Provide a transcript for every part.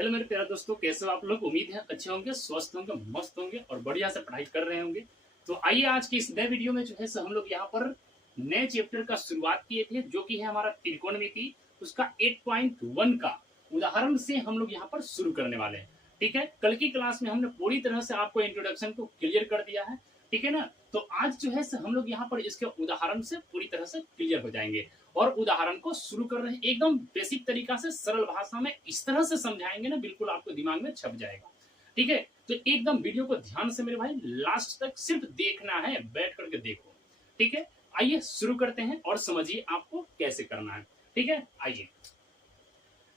Hello मेरे प्यारे दोस्तों, कैसे हो आप लोग। उम्मीद है अच्छे होंगे, स्वस्थ होंगे, मस्त होंगे और बढ़िया से पढ़ाई कर रहे होंगे। तो आइए आज की इस नए वीडियो में जो है हम लोग यहाँ पर नए चैप्टर का शुरुआत किए थे, जो कि है हमारा त्रिकोणमिति। उसका 8.1 का उदाहरण से हम लोग यहाँ पर शुरू करने वाले हैं। ठीक है, कल की क्लास में हमने पूरी तरह से आपको इंट्रोडक्शन को क्लियर कर दिया है। ठीक है ना। तो आज जो है हम लोग यहाँ पर इसके उदाहरण से पूरी तरह से क्लियर हो जाएंगे और उदाहरण को शुरू कर रहे हैं एकदम बेसिक तरीका से, सरल भाषा में इस तरह से समझाएंगे ना, बिल्कुल आपको दिमाग में छप जाएगा। ठीक है, तो एकदम वीडियो को ध्यान से मेरे भाई लास्ट तक सिर्फ देखना है, बैठ करके देखो। ठीक है, आइए शुरू करते हैं और समझिए आपको कैसे करना है। ठीक है, आइए।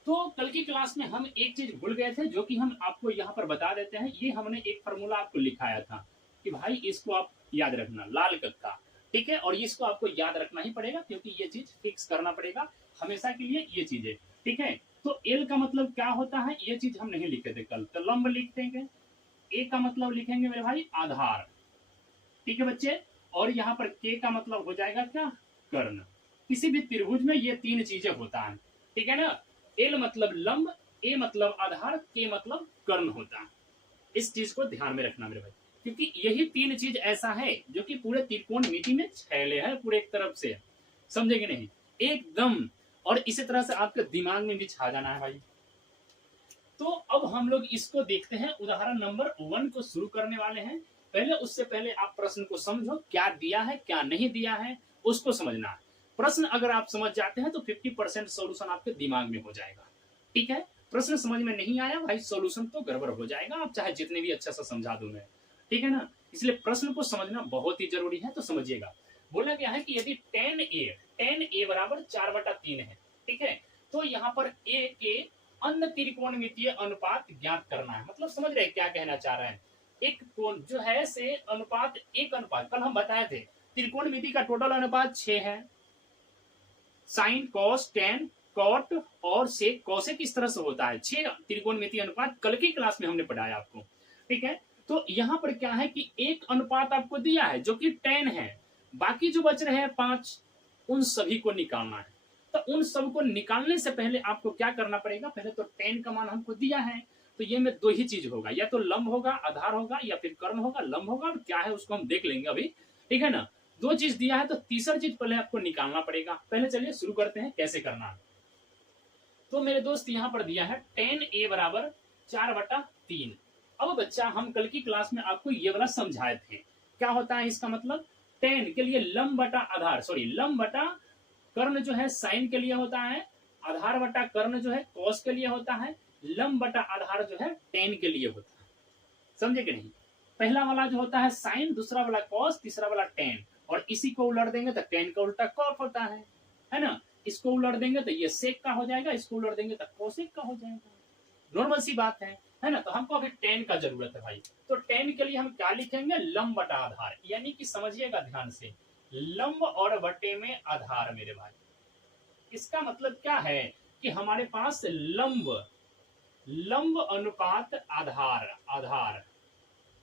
तो कल की क्लास में हम एक चीज भूल गए थे, जो कि हम आपको यहाँ पर बता देते हैं। ये हमने एक फॉर्मूला आपको लिखाया था कि भाई इसको आप याद रखना, लाल कक्का। ठीक है, और इसको आपको याद रखना ही पड़ेगा, क्योंकि ये चीज फिक्स करना पड़ेगा हमेशा के लिए, ये चीजें। ठीक है, तो एल का मतलब क्या होता है, ये चीज हम नहीं लिखे थे कल, तो लंब लिख देंगे। ए का मतलब लिखेंगे मेरे भाई आधार। ठीक है बच्चे, और यहाँ पर के का मतलब हो जाएगा क्या, कर्ण। किसी भी त्रिभुज में ये तीन चीजें होता है। ठीक है ना, एल मतलब लंब, ए मतलब आधार, के मतलब कर्ण होता है। इस चीज को ध्यान में रखना मेरे भाई, क्योंकि यही तीन चीज ऐसा है जो कि पूरे त्रिकोणमिति में छैले है पूरे एक तरफ से। समझेंगे नहीं एकदम, और इसी तरह से आपके दिमाग में भी छा जाना है भाई। तो अब हम लोग इसको देखते हैं, उदाहरण नंबर 1 को शुरू करने वाले हैं। पहले उससे पहले आप प्रश्न को समझो, क्या दिया है क्या नहीं दिया है उसको समझना है। प्रश्न अगर आप समझ जाते हैं तो 50% सोल्यूशन आपके दिमाग में हो जाएगा। ठीक है, प्रश्न समझ में नहीं आया भाई, सोल्यूशन तो गड़बड़ हो जाएगा, आप चाहे जितने भी अच्छा सा समझा दूं मैं। ठीक है ना, इसलिए प्रश्न को समझना बहुत ही जरूरी है। तो समझिएगा, बोला गया है कि यदि tan a बराबर 4/3 है। ठीक है, तो यहाँ पर a के अन्य त्रिकोणमितीय अनुपात ज्ञात करना है। मतलब समझ रहे क्या कहना चाह रहे हैं। एक कोण जो है से अनुपात, एक अनुपात कल हम बताए थे, त्रिकोणमिति का टोटल अनुपात 6 है। साइन, कॉस, टेन, कॉट और सेक, कौसेक इस तरह से होता है। 6 त्रिकोणमितीय अनुपात कल की क्लास में हमने पढ़ाया आपको। ठीक है, तो यहाँ पर क्या है कि एक अनुपात आपको दिया है जो कि टेन है, बाकी जो बच रहे हैं 5, उन सभी को निकालना है। तो उन सबको निकालने से पहले आपको क्या करना पड़ेगा, पहले तो टेन का मान हमको दिया है, तो ये में दो ही चीज होगा, या तो लंब होगा, आधार होगा, या फिर कर्ण होगा। लंब होगा और क्या है उसको हम देख लेंगे अभी। ठीक है ना, दो चीज दिया है तो तीसरा चीज पहले आपको निकालना पड़ेगा। पहले चलिए शुरू करते हैं कैसे करना है। तो मेरे दोस्त यहाँ पर दिया है tan a बराबर 4/3। अब बच्चा हम कल की क्लास में आपको ये वाला समझाए थे, क्या होता है इसका मतलब। tan के लिए लंब बटा आधार, सॉरी लंब बटा कर्ण जो है साइन के लिए होता है, आधार बटा कर्ण जो है कॉस के लिए होता है, लंब बटा आधार जो है tan के लिए होता है। समझे कि नहीं, पहला वाला जो होता है साइन, दूसरा वाला कॉस, तीसरा वाला tan, और इसी को उलट देंगे तो tan का उल्टा कॉट होता है ना। इसको उलट देंगे तो ये सेक का हो जाएगा, इसको उलट देंगे तो कोसेक का हो जाएगा। नॉर्मल सी बात है ना। तो हमको अभी tan का जरूरत है भाई, तो tan के लिए हम क्या लिखेंगे, लंब बटा आधार। यानी कि समझिएगा ध्यान से, लंब और बटे में आधार मेरे भाई। इसका मतलब क्या है कि हमारे पास लंब अनुपात आधार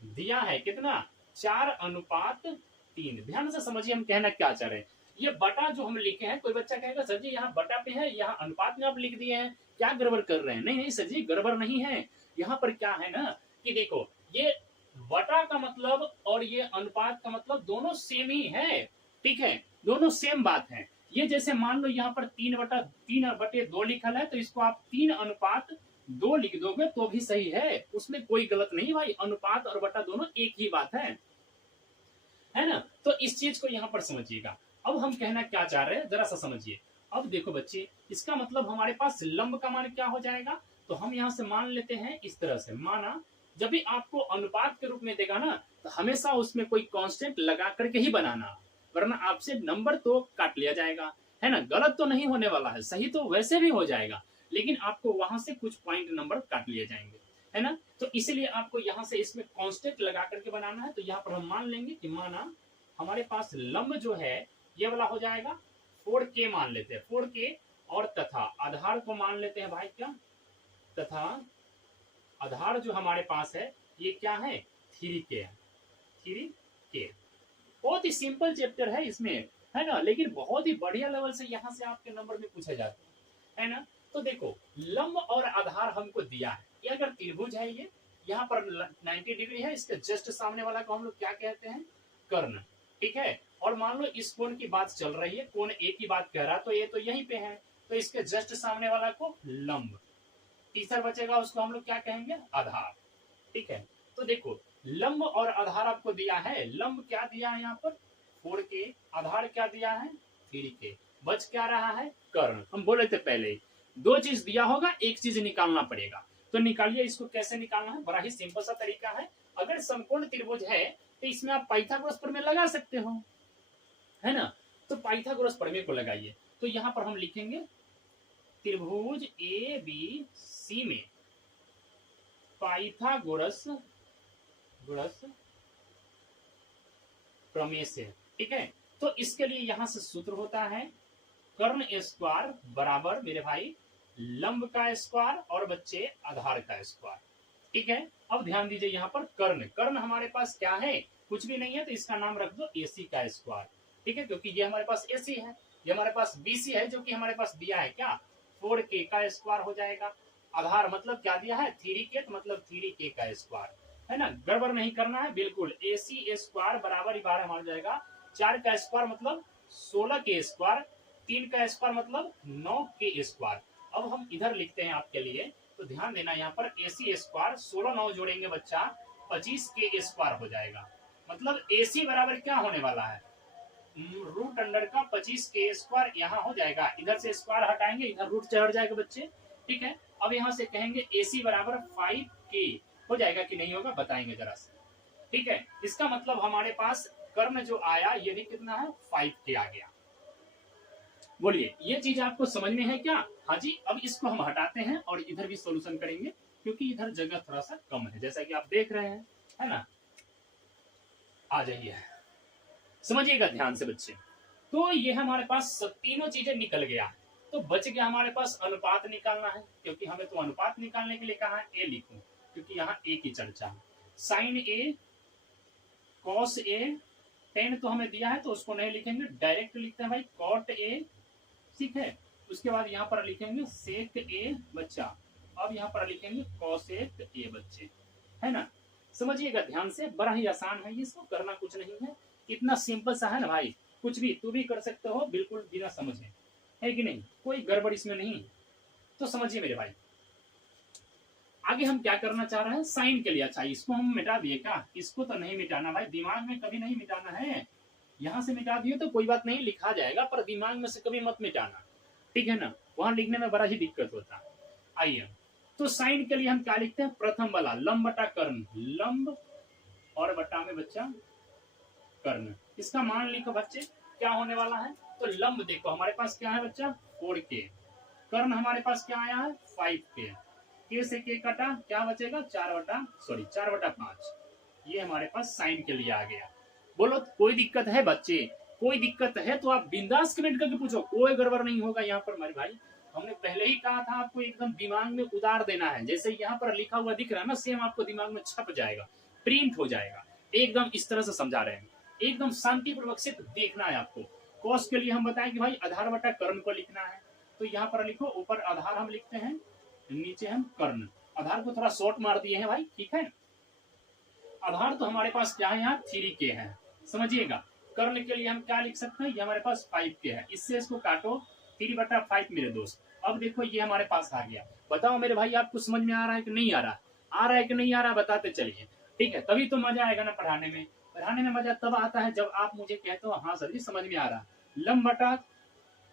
दिया है कितना, 4/3। ध्यान से समझिए हम कहना क्या चाह रहे हैं। ये बटा जो हम लिखे हैं, कोई बच्चा कहेगा सर जी यहाँ बटा पे है, यहाँ अनुपात में आप लिख दिए हैं, क्या गड़बड़ कर रहे हैं। नहीं नहीं सर जी, गड़बड़ नहीं है। यहाँ पर क्या है ना कि देखो, ये बटा का मतलब और ये अनुपात का मतलब दोनों सेम ही है। ठीक है, दोनों सेम बात है। ये जैसे मान लो यहाँ पर 3/2 लिखा है, तो इसको आप 3/2 लिख दोगे तो भी सही है, उसमें कोई गलत नहीं भाई। अनुपात और बटा दोनों एक ही बात है ना। तो इस चीज को यहाँ पर समझिएगा। अब हम कहना क्या चाह रहे हैं जरा सा समझिए। अब देखो बच्चे, इसका मतलब हमारे पास लंब का मान क्या हो जाएगा, तो हम यहाँ से मान लेते हैं इस तरह से। माना जब भी आपको अनुपात के रूप में देगा ना, तो हमेशा उसमें कोई कांस्टेंट लगा करके ही बनाना, वरना आपसे नंबर तो काट लिया जाएगा, है ना। गलत तो नहीं होने वाला है, सही तो वैसे भी हो जाएगा, लेकिन आपको वहां से कुछ पॉइंट नंबर काट लिए जाएंगे, है ना। तो इसीलिए आपको यहाँ से इसमें कांस्टेंट लगा करके बनाना है। तो यहाँ पर हम मान लेंगे कि माना हमारे पास लंब जो है ये वाला हो जाएगा 4k, मान लेते हैं 4k, और तथा आधार को मान लेते हैं भाई क्या, तथा आधार जो हमारे पास है ये क्या है, 3k। बहुत ही सिंपल चैप्टर है इसमें, है ना, लेकिन बहुत ही बढ़िया लेवल से यहाँ से आपके नंबर में पूछे जाते हैं, है ना। तो देखो, लंब और आधार हमको दिया है, ये अगर त्रिभुज है, ये यहाँ पर 90 डिग्री है, इसके जस्ट सामने वाला को हम लोग क्या कहते हैं, कर्ण। ठीक है, और मान लो इस कोण की बात चल रही है, कोण ए की बात कह रहा, तो ये तो यहीं पे है, तो इसके जस्ट सामने वाला को लंब। तीसरा बचेगा, उसको हम लोग क्या कहेंगे, आधार। ठीक है, तो देखो लंब और आधार आपको दिया है, लंब क्या दिया है यहाँ पर 4k, आधार क्या दिया है 3k, बच क्या रहा है कर्ण। हम बोले थे पहले दो चीज दिया होगा, एक चीज निकालना पड़ेगा, तो निकालिए। इसको कैसे निकालना है, बड़ा ही सिंपल सा तरीका है। अगर समकोण त्रिभुज है तो इसमें आप पाइथागोरस प्रमेय लगा सकते हो, है ना, तो पाइथागोरस प्रमेय को लगाइए। तो यहाँ पर हम लिखेंगे त्रिभुज ABC में पाइथागोरस प्रमेय से। ठीक है, तो इसके लिए यहां से सूत्र होता है कर्ण स्क्वायर बराबर मेरे भाई लंब का स्क्वायर और बच्चे आधार का स्क्वायर। ठीक है, अब ध्यान दीजिए यहाँ पर कर्ण हमारे पास क्या है, कुछ भी नहीं है, तो इसका नाम रख दो AC का स्क्वायर। ठीक है, क्योंकि ये हमारे पास AC है, ये हमारे पास BC है, जो कि हमारे पास दिया है क्या 4k का स्क्वायर हो जाएगा। आधार मतलब क्या दिया है 3k, तो मतलब 3k का स्क्वायर, है ना, गड़बड़ नहीं करना है बिल्कुल। AC स्क्वायर बराबर ही बार हमारा जाएगा 4 का स्क्वायर मतलब 16 के स्क्वायर, 3 का स्क्वायर मतलब 9 के स्क्वायर। अब हम इधर लिखते हैं आपके लिए, तो ध्यान देना यहाँ पर AC स्क्वायर 16 9 जोड़ेंगे बच्चा 25 के स्क्वायर हो जाएगा। मतलब AC बराबर क्या होने वाला है रूट अंडर का 25 के स्क्वायर यहाँ हो जाएगा। इधर से स्क्वायर हटाएंगे, इधर रूट चढ़ जाएगा बच्चे। ठीक है, अब यहाँ से कहेंगे AC बराबर 5k हो जाएगा कि नहीं होगा, बताएंगे जरा से। ठीक है, इसका मतलब हमारे पास कर्ण जो आया ये भी कितना है 5k आ गया। बोलिए ये चीज आपको समझ में है क्या। हाँ जी, अब इसको हम हटाते हैं और इधर भी सोल्यूशन करेंगे, क्योंकि इधर जगह थोड़ा सा कम है, जैसा कि आप देख रहे हैं, है ना। आ जाइए, समझिएगा ध्यान से बच्चे। तो ये हमारे पास तीनों चीजें निकल गया, तो बच गया हमारे पास अनुपात निकालना है, क्योंकि हमें तो अनुपात निकालने के लिए कहा है ए लिखूं, क्योंकि यहाँ ए की चर्चा है। Sign A, cos A, ten तो हमें दिया है तो उसको नहीं लिखेंगे, डायरेक्ट लिखते हैं भाई कॉट ए। ठीक है, उसके बाद यहाँ पर लिखेंगे सेक ए बच्चा, अब यहाँ पर लिखेंगे कॉसेक ए बच्चे, है ना। समझिएगा ध्यान से, बड़ा ही आसान है, इसको करना कुछ नहीं है, इतना सिंपल सा है ना भाई, कुछ भी तू भी कर सकते हो बिल्कुल बिना समझे, है कि नहीं, कोई गड़बड़ इसमें नहीं। तो समझिए मेरे भाई, आगे हम क्या करना चाह रहे हैं साइन के लिए। अच्छा, इसको हम मिटा दिए क्या, इसको तो नहीं मिटाना भाई, दिमाग में कभी नहीं मिटाना है। यहाँ से मिटा दिए तो कोई बात नहीं, लिखा जाएगा, पर दिमाग में से कभी मत मिटाना, ठीक है ना, वहां लिखने में बड़ा ही दिक्कत होता है। आइए, तो साइन के लिए हम क्या लिखते हैं, प्रथम वाला लंब बटा कर्ण, लंब और बटा में बच्चा कर्ण। इसका मान लिखो बच्चे क्या होने वाला है, तो लंब देखो हमारे पास क्या है बच्चा 4k, कर्ण हमारे पास क्या आया है 5k, के से के कटा क्या बचेगा 4/5, ये हमारे पास साइन के लिए आ गया। बोलो कोई दिक्कत है बच्चे, कोई दिक्कत है तो आप बिंदास कमेंट करके पूछो, कोई गड़बड़ नहीं होगा यहाँ पर मेरे भाई। हमने पहले ही कहा था आपको एकदम दिमाग में उतार देना है, जैसे यहाँ पर लिखा हुआ दिख रहा है ना, सेम आपको दिमाग में छप जाएगा, प्रिंट हो जाएगा, एकदम इस तरह से समझा रहे हैं, एकदम शांतिपूर्वक से देखना है आपको। कॉस के लिए हम बताएं कि भाई आधार बटा कर्ण को लिखना है, तो यहाँ पर लिखो, ऊपर आधार हम लिखते हैं, नीचे हम कर्ण। आधार को थोड़ा शॉर्ट मार दिए हैं भाई, ठीक है। आधार तो हमारे पास क्या है यहाँ 3k है, समझिएगा। कर्ण के लिए हम क्या लिख सकते हैं, ये हमारे पास 5k है, इससे इसको काटो 3/5 मेरे दोस्त। अब देखो ये हमारे पास आ गया, बताओ मेरे भाई आपको समझ में आ रहा है कि नहीं आ रहा, आ रहा है कि नहीं आ रहा, बताते चलिए, ठीक है। तभी तो मजा आएगा ना पढ़ाने में, पढ़ाने में मजा तब आता है जब आप मुझे कहते हो हाँ सर जी समझ में आ रहा। लंब बटा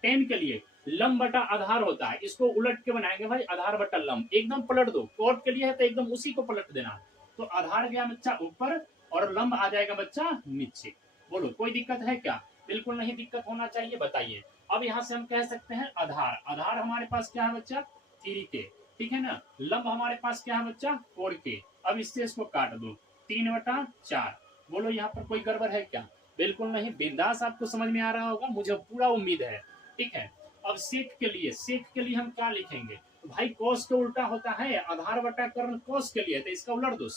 10 के लिए लंब बटा आधार होता है, इसको उलट के बनाएंगे भाई, आधार बटा लंब, एकदम पलट दो, कोट के लिए है तो एकदम उसी को पलट देना, तो आधार गया बच्चा ऊपर और लंब आ जाएगा बच्चा नीचे। बोलो कोई दिक्कत है क्या, बिल्कुल नहीं दिक्कत होना चाहिए, बताइए। अब यहाँ से हम कह सकते हैं आधार, आधार हमारे पास क्या है बच्चा 3k, ठीक है ना, लंब हमारे पास क्या है बच्चा 4k। अब इससे इसको काट दो 3/4। बोलो यहाँ पर कोई गड़बड़ है क्या, बिल्कुल नहीं, बिंदास आपको समझ में आ रहा होगा, मुझे पूरा उम्मीद है, ठीक है। अब सेक के लिए हम क्या लिखेंगे, तो भाई कोस के उल्टा होता है, आधार बटा कर्ण कोस के लिए, तो इसका उलट दो,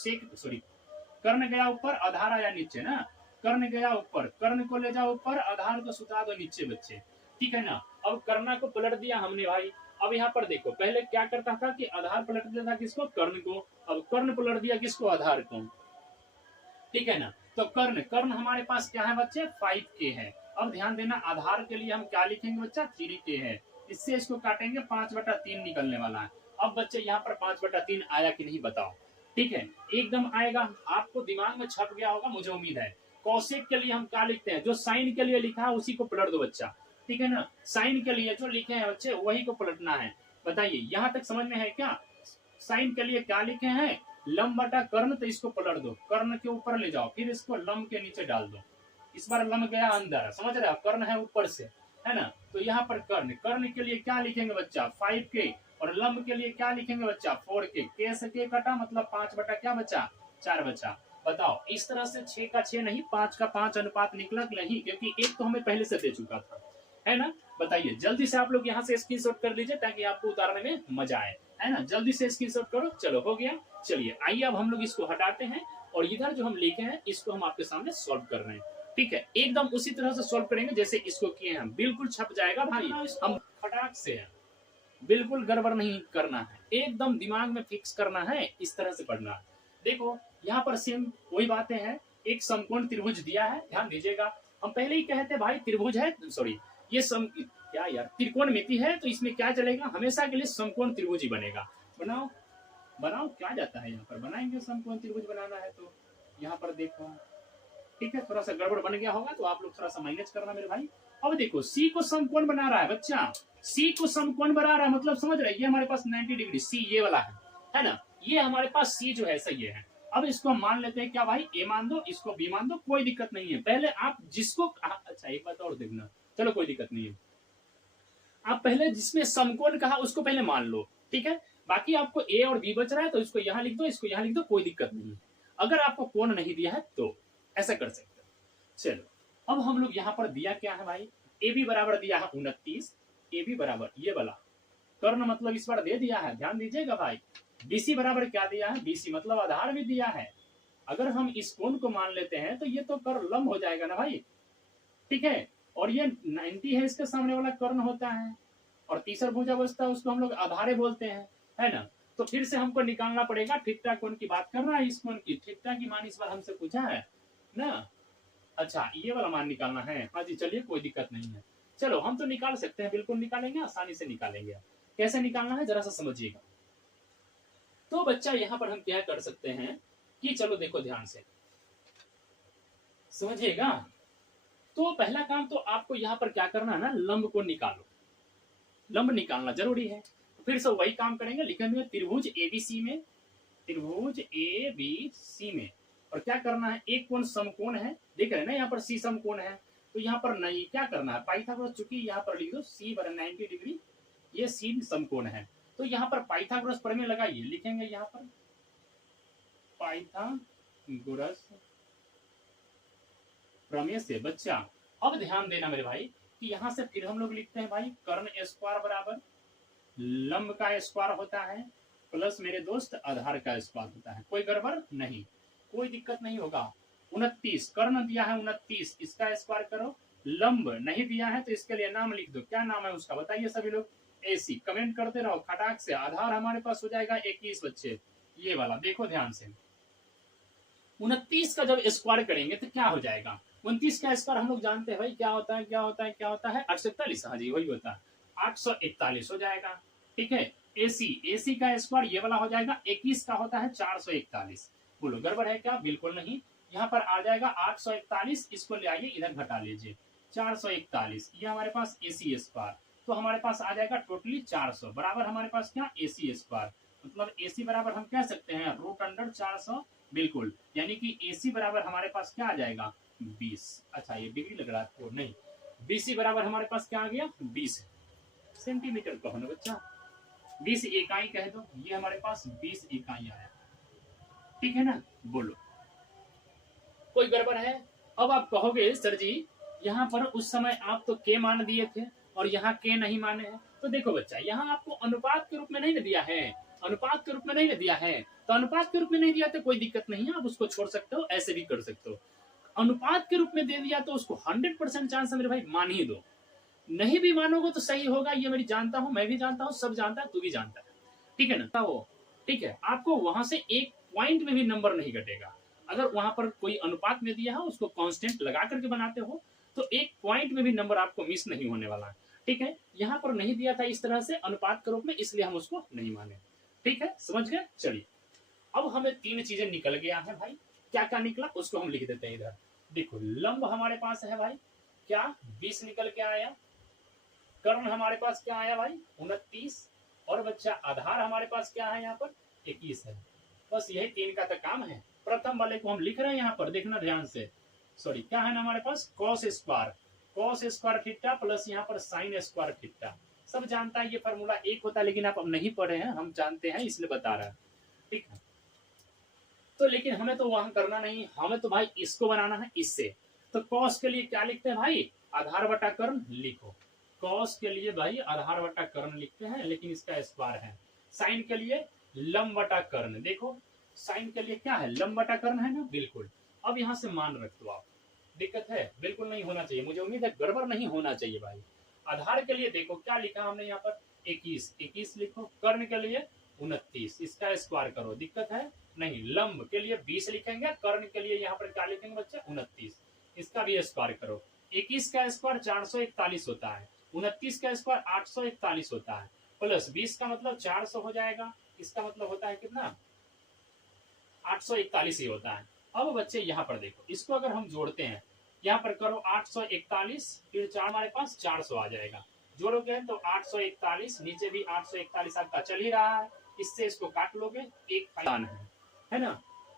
कर्ण गया ऊपर आधार आया नीचे ना, कर्ण गया ऊपर, कर्ण को ले जाओ ऊपर, आधार को सुता दो नीचे बच्चे, ठीक है ना। अब कर्णा को पलट दिया हमने भाई, अब यहाँ पर देखो, पहले क्या करता था कि आधार पलट दिया था किसको, कर्ण को, अब कर्ण पलट दिया किसको, आधार को, ठीक है ना। तो कर्ण कर्ण हमारे पास क्या है बच्चे, 5k है। अब ध्यान देना, आधार के लिए हम क्या लिखेंगे बच्चा, 3k है। इससे इसको काटेंगे, 5/3 निकलने वाला है। अब बच्चे यहाँ पर 5/3 आया कि नहीं बताओ, ठीक है, एकदम आएगा, आपको दिमाग में छप गया होगा मुझे उम्मीद है। कौशिक के लिए हम क्या लिखते हैं, जो साइन के लिए लिखा है उसी को पलट दो बच्चा, ठीक है ना। साइन के लिए जो लिखे हैं बच्चे वही को पलटना है। बताइए यहाँ तक समझ में है क्या। साइन के लिए क्या लिखे हैं, लंब बटा कर्ण, तो इसको पलट दो, कर्ण के ऊपर ले जाओ, फिर इसको लंब के नीचे डाल दो। इस बार लंब गया अंदर, समझ रहे हो, कर्ण है ऊपर से, है ना। तो यहाँ पर कर्ण कर्ण के लिए क्या लिखेंगे बच्चा, 5k, और लंब के लिए क्या लिखेंगे बच्चा, 4k। के से के कटा, मतलब 5 बटा क्या बचा, 4 बचा। बताओ इस तरह से 6 का 6 नहीं, 5 का 5 अनुपात निकला नहीं, क्योंकि एक तो हमें पहले से दे चुका था, है ना। बताइए जल्दी से आप लोग यहाँ से स्क्रीनशॉट कर लीजिए ताकि आपको उतारने में मजा आए, है ना। जल्दी से स्क्रीनशॉट करो, चलो हो गया। चलिए आइए अब हम लोग इसको हटाते हैं और इधर जो हम लिखे हैं इसको हम आपके सामने सॉल्व कर रहे हैं, ठीक है। एकदम उसी तरह से सॉल्व करेंगे जैसे इसको किए हैं, बिल्कुल छप जाएगा भाई, हम फटाक से है, बिल्कुल गड़बड़ नहीं करना है, एकदम दिमाग में फिक्स करना है, इस तरह से पढ़ना है। देखो यहाँ पर सेम वही बातें हैं, एक समकोण त्रिभुज दिया है, ध्यान दीजिएगा। हम पहले ही कहते भाई त्रिभुज है, सॉरी ये क्या यार, त्रिकोणमिति है, तो इसमें क्या चलेगा, हमेशा के लिए समकोण त्रिभुज ही बनेगा। बनाओ बनाओ, क्या जाता है, यहाँ पर बनाएंगे समकोण त्रिभुज बनाना है तो यहाँ पर देखो, ठीक है। थोड़ा सा गड़बड़ बन गया होगा तो आप लोग थोड़ा सा माइनस करना मेरे भाई। अब देखो सी को समकोण बना रहा है बच्चा, सी को समकोण बना रहा है, मतलब समझ रहे, ये हमारे पास 90 डिग्री सी ये वाला है ना, ये हमारे पास सी जो है सही है। अब इसको हम मान लेते हैं क्या भाई, ए मान दो, इसको बी मान दो, कोई दिक्कत नहीं है। पहले आप जिसको, अच्छा एक बात और देखना, चलो कोई दिक्कत नहीं है, आप पहले जिसमें समकोण कहा उसको पहले मान लो, ठीक है। बाकी आपको ए और बी बच रहा है तो इसको यहाँ लिख दो, इसको यहाँ लिख दो, कोई दिक्कत नहीं है। अगर आपको कोण नहीं दिया है तो ऐसा कर सकते हो। चलो अब हम लोग यहाँ पर दिया क्या है भाई, ए बी बराबर दिया है 29, ए बी बराबर ये वाला कर्ण, मतलब इस बार दे दिया है, ध्यान दीजिएगा भाई। बीसी बराबर क्या दिया है, बीसी मतलब आधार भी दिया है। अगर हम इस कोण को मान लेते हैं तो ये तो कर्ण लंब हो जाएगा ना भाई, ठीक है। और ये 90 है, इसके सामने वाला कर्ण होता है, और तीसरा भुजा बचता है उसको हम लोग आधारे बोलते हैं, है ना। तो फिर से हमको निकालना पड़ेगा, ठीकठाक कोण की बात कर रहा है, इस कोण की ठीकठाक की मान इस बार हमसे पूछा है ना। अच्छा ये वाला मान निकालना है, हाँ जी चलिए कोई दिक्कत नहीं है, चलो हम तो निकाल सकते हैं, बिल्कुल निकालेंगे, आसानी से निकालेंगे। कैसे निकालना है जरा सा समझिएगा। तो बच्चा यहाँ पर हम क्या कर सकते हैं कि चलो देखो ध्यान से समझिएगा। तो पहला काम तो आपको यहाँ पर क्या करना है ना, लंब को निकालो, लंब निकालना जरूरी है। फिर से वही काम करेंगे, लिखेंगे त्रिभुज एबीसी में, त्रिभुज एबीसी में, और क्या करना है, एक कोण समकोण है, देख रहे हैं ना यहाँ पर सी समकोण है, तो यहाँ पर नहीं क्या करना है, पाइथागोरस, चूंकि यहाँ पर लिख दो सी बराबर 90 डिग्री, ये सी समकोण है, तो यहाँ पर पाइथागोरस प्रमेय लगाइए, लिखेंगे यहाँ पर पाइथागोरस प्रमेय से बच्चा। अब ध्यान देना मेरे भाई कि यहाँ से फिर हम लोग लिखते हैं भाई, कर्ण स्क्वायर बराबर लंब का स्क्वायर होता है प्लस मेरे दोस्त आधार का स्क्वायर होता है, कोई गड़बड़ नहीं, कोई दिक्कत नहीं होगा। 29 कर्ण दिया है 29, इसका स्क्वायर करो, लंब नहीं दिया है तो इसके लिए नाम लिख दो, क्या नाम है उसका बताइए सभी लोग, एसी, कमेंट करते रहो खटाक से। आधार हमारे पास हो जाएगा 21 बच्चे, ये वाला देखो ध्यान से। 29 का जब स्क्वायर करेंगे तो क्या हो जाएगा, 29 का स्क्वायर हम लोग जानते हैं भाई क्या होता है, क्या होता है, क्या होता है, 841, हाँ जी वही होता है, 841 हो जाएगा, ठीक है। एसी, एसी का स्क्वायर ये वाला हो जाएगा, 21 का होता है 441, बोलो गड़बड़ है क्या, बिल्कुल नहीं। यहाँ पर आ जाएगा 841, इसको ले आइए इधर घटा लीजिए, 441, ये हमारे पास एसी स्क्वायर, तो हमारे पास आ जाएगा टोटली 400 बराबर हमारे पास क्या, एसी स्क्वायर, मतलब एसी बराबर हम कह सकते हैं √400, बिल्कुल, यानी कि एसी बराबर हमारे पास क्या आ जाएगा 20। अच्छा ये डिग्री लग रहा है, नहीं, बीसी बराबर हमारे पास क्या आ गया 20 सेंटीमीटर कहो ना बच्चा, 20 इकाई कह दो, ये हमारे पास 20 इकाई आया, ठीक है ना। बोलो कोई गड़बड़ है। अब आप कहोगे सर जी यहाँ पर उस समय आप तो के मान दिए थे और यहाँ के नहीं माने हैं, तो देखो बच्चा यहाँ आपको अनुपात के रूप में नहीं दिया है, अनुपात के रूप में नहीं दिया है, तो अनुपात के रूप में नहीं दिया तो कोई दिक्कत नहीं है, आप उसको छोड़ सकते हो, ऐसे भी कर सकते हो। अनुपात के रूप में दे दिया तो उसको 100% चांस है मेरे भाई मान ही दो, नहीं भी मानोगे तो सही होगा, ये मेरी जानता हूं, मैं भी जानता हूं, सब जानता है, तू भी जानता है, ठीक है ना। वो ठीक है, आपको वहां से एक पॉइंट में भी नंबर नहीं घटेगा। अगर वहां पर कोई अनुपात में दिया है, उसको कांस्टेंट लगा करके बनाते हो, तो एक पॉइंट में भी नंबर आपको मिस नहीं होने वाला है, ठीक है। यहाँ पर नहीं दिया था इस तरह से अनुपात के रूप में, इसलिए हम उसको नहीं माने, ठीक है, समझ गए। चलिए, अब हमें तीन चीजें निकल गया है भाई। क्या क्या निकला उसको हम लिख देते हैं इधर। देखो, लंब हमारे पास है भाई क्या, 20 निकल के आया। कर्ण हमारे पास क्या आया भाई, 29। और बच्चा आधार हमारे पास क्या है यहाँ पर, 21 है। बस यही तीन का तो काम है। प्रथम वाले को हम लिख रहे हैं यहाँ पर, देखना ध्यान से। सॉरी, क्या है ना हमारे पास, cos square, cos square theta plus यहाँ पर साइन स्क्वायर थीटा। सब जानता है ये फॉर्मूला एक होता है, लेकिन आप अब नहीं पढ़े हैं, हम जानते हैं इसलिए बता रहे हैं, ठीक है। तो लेकिन हमें तो वहां करना नहीं, हमें तो भाई इसको बनाना है इससे। तो कॉस के लिए क्या लिखते हैं भाई, आधार बटा कर्ण लिखो। कॉस के लिए भाई आधार बटा कर्ण लिखते हैं, लेकिन इसका स्क्वायर है। साइन के लिए लंब बटा कर्ण, देखो साइन के लिए क्या है, लंब बटा कर्ण है ना, बिल्कुल। अब यहाँ से मान रख दो आप, दिक्कत है, बिल्कुल नहीं होना चाहिए, मुझे उम्मीद है गड़बड़ नहीं होना चाहिए भाई। आधार के लिए देखो क्या लिखा हमने यहाँ पर, 21, 21 लिखो। कर्ण के लिए 29, इसका स्क्वायर करो, दिक्कत है नहीं। लंब के लिए 20 लिखेंगे, कर्ण के लिए यहाँ पर क्या लिखेंगे बच्चे, 29, इसका भी स्क्वायर करो। 21 का स्क्वायर 441 होता है, 29 का स्क्वायर 841 होता है, प्लस 20 का मतलब 400 हो जाएगा, इसका मतलब होता है कितना, 841 ही होता है। अब बच्चे यहाँ पर देखो, इसको अगर हम जोड़ते हैं, यहाँ पर करो 841, फिर 4 हमारे पास 400 आ जाएगा। जोड़ोगे तो 841, नीचे भी 841 आपका चल ही रहा है, इससे इसको काट लोगे, एक फायदा है ना।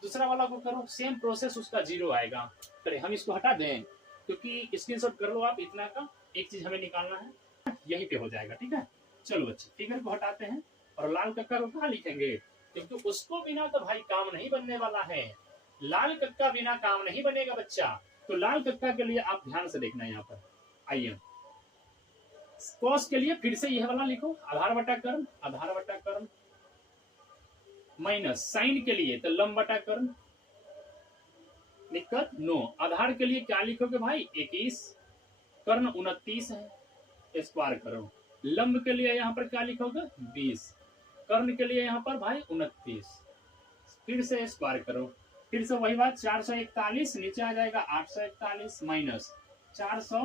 दूसरा वाला को करो, सेम प्रोसेस, उसका 0 आएगा। चलिए हम इसको हटा दें, क्योंकि स्क्रीनशॉट कर लो आप इतना का, एक चीज हमें निकालना है, यहीं पे हो जाएगा, ठीक है। चलो बच्चे, फिगर को हटाते हैं और लाल कक्का को कहाँ लिखेंगे, क्योंकि उसको बिना तो भाई काम नहीं बनने वाला है। लाल कक्का बिना काम नहीं बनेगा बच्चा। तो लाल कक्का के लिए आप ध्यान से देखना यहाँ पर, आइए कॉस के लिए फिर से यह वाला लिखो, आधार बटा कर्ण, आधार बटा कर्ण, माइनस साइन के लिए तो लंब बटा कर्ण, दिक्कत नो। आधार के लिए क्या लिखोगे भाई, 21, कर्ण 29 है, स्क्वायर करो। लंब के लिए यहाँ पर क्या लिखोगे, 20, कर्ण के लिए यहाँ पर भाई 29, फिर से स्क्वायर करो। फिर से वही बात, 441 नीचे आ जाएगा 841, माइनस 400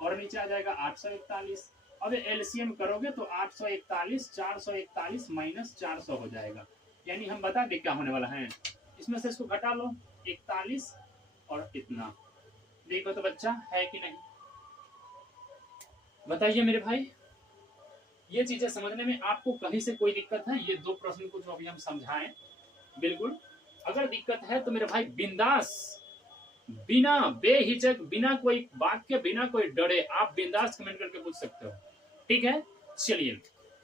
और नीचे आ जाएगा 841। अब एलसीएम करोगे तो 841, 441 माइनस 400 हो जाएगा। यानी हम बता दें क्या होने वाला है, इसमें से इसको घटा लो, 41 और इतना। देखो तो बच्चा है कि नहीं, बताइए मेरे भाई। ये चीजें समझने में आपको कहीं से कोई दिक्कत है, ये दो प्रश्न को जो अभी हम समझाएं, बिल्कुल अगर दिक्कत है तो मेरे भाई बिंदास, बिना बेहिचक, बिना कोई बात के, बिना कोई डरे, आप बिंदास कमेंट करके पूछ सकते हो, ठीक है। चलिए,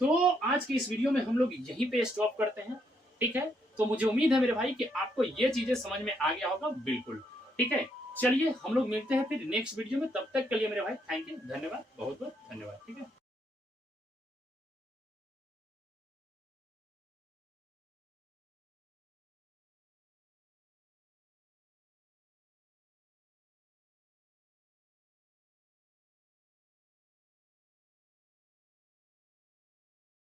तो आज की इस वीडियो में हम लोग यहीं पे स्टॉप करते हैं, ठीक है। तो मुझे उम्मीद है मेरे भाई कि आपको ये चीजें समझ में आ गया होगा, बिल्कुल, ठीक है। चलिए हम लोग मिलते हैं फिर नेक्स्ट वीडियो में, तब तक के लिए मेरे भाई थैंक यू, धन्यवाद, बहुत बहुत धन्यवाद, ठीक है।